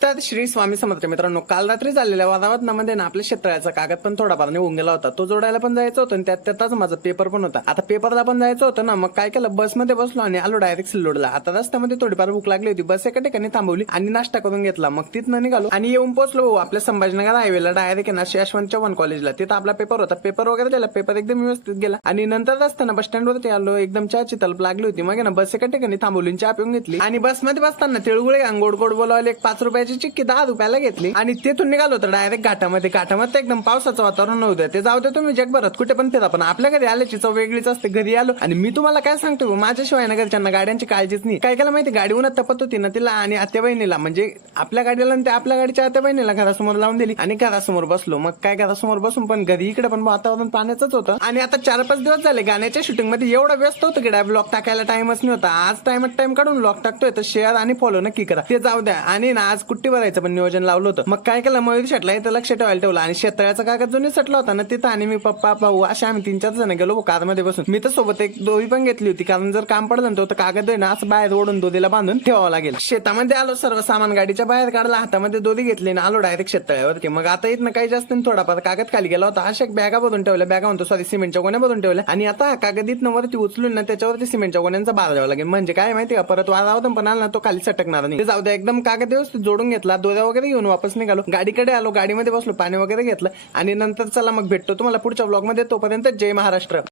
तर श्री स्वामी समर्थ मित्रांनो, काल रात्री झालेल्या वादावादनामध्ये ना आपल्या शेततळ्याचा कागद पण थोडाफार निघून गेला होता. तो जोडायला पण जायचं होतं आणि त्यातच माझा पेपर पण होता. आता पेपरला पण जायचं होतं ना, मग काय केलं, बसमध्ये बसलो आणि आलो डायरेक्ट सिल्लोडला. आता रस्त्यामध्ये थोडीफार भूक लागली होती, बस एका ठिकाणी थांबवली आणि नाश्ता करून घेतला. मग तिथनं निघालो आणि येऊन पोहोचलो आपल्या संभाजीनगर हायवेला डायरेक्ट ना यशवंत चव्हाण कॉलेजला. तिथं आपला पेपर होता. पेपर वगैरे दिला, पेपर एकदम व्यवस्थित गेला आणि नंतर रस्त्यानं बस स्टँडवरती आलो. एकदम चहाची तलप लागली होती. मग ना बस एका ठिकाणी थांबवली, चहा पिऊन घेतली आणि बसमध्ये बसताना तिळगुळे गोड गोड बोलावले. 5 रुपयाची चिक्की 10 रुपयाला घेतली आणि तिथून निघालो होतं डायरेक्ट घाटामध्ये. घाटामध्ये एकदम पावसाचं वातावरण नव्हतं. ते जाऊ दे, तुम्ही जगभरात कुठे पण फिरा, पण आपल्या घरी आल्याची चव वेगळीच असते. घरी आलो आणि मी तुम्हाला काय सांगतो, माझ्याशिवाय ना घरच्यांना गाड्यांची काळजीच नाही. काय केलं माहिती, गाडी उन्हात तपत होती ना तिला आणि आत्या बहिणीला, म्हणजे आपल्या गाडीला आणि आपल्या गाडीच्या आत्या बहिणीला घरासमोर लावून दिली आणि घरासमोर बसलो. मग काय घरासमोर बसून पण घरी इकडे पण वातावरण पाण्याचंच होतं. आणि आता 4-5 दिवस झाले गाण्याच्या शूटिंग मध्ये एवढं व्यस्त होतं की ब्लॉग टाकायला टाइमच नाही होता. आज टाइम काढून ब्लॉग टाकतोय, तर शेअर आणि फॉलो नक्की करा. ते जाऊ द्या. आणि ना आज कुट्टी भरायचं पण नियोजन लावलं होतं. मग काय केलं, मयूर शेटला इथं लक्ष ठेवलं आणि शेततळ्याचा कागद जो निसटला होता ना तिथं, आणि मी पप्पा भाऊ असे आम्ही 3-4 जण गेलो कारमध्ये बसून. मी तर सोबत एक दोरी पण घेतली होती, कारण जर काम पडलं ना तर कागद आहे ना असं बाहेर ओढून दोरीला बांधून ठेवावं लागेल. शेतामध्ये आलो, सर्व सामान गाडीच्या बाहेर काढला, हातामध्ये दोरी घेतली ना आलो डायरेक्ट शेततळ्यावरती. मग आता इथनं काही जास्त थोडाफार कागद खाली गेला होता. अशा बॅगा भरून ठेवल्या, बॅगा म्हणतो सॉरी सिमेंटच्या गोण्या भरून ठेवल्या. आणि आता कागद इथनं वरती उचलून ना त्याच्यावरती सिमेंटच्या गोण्यांचा भार द्यावा लागेल. म्हणजे काय माहिती का, परत वारा होता पण आला ना तो खाली सटकणार नाही. ते जाऊ द्या. एकदम कागद व्यवस्थित जोडून घेतला, दोऱ्या वगैरे घेऊन वापस निघालो. गाडीकडे आलो, गाडीमध्ये बसलो, पाणी वगैरे घेतलं आणि नंतर चला मग भेटतो तुम्हाला पुढच्या ब्लॉग मध्ये. तोपर्यंत जय महाराष्ट्र.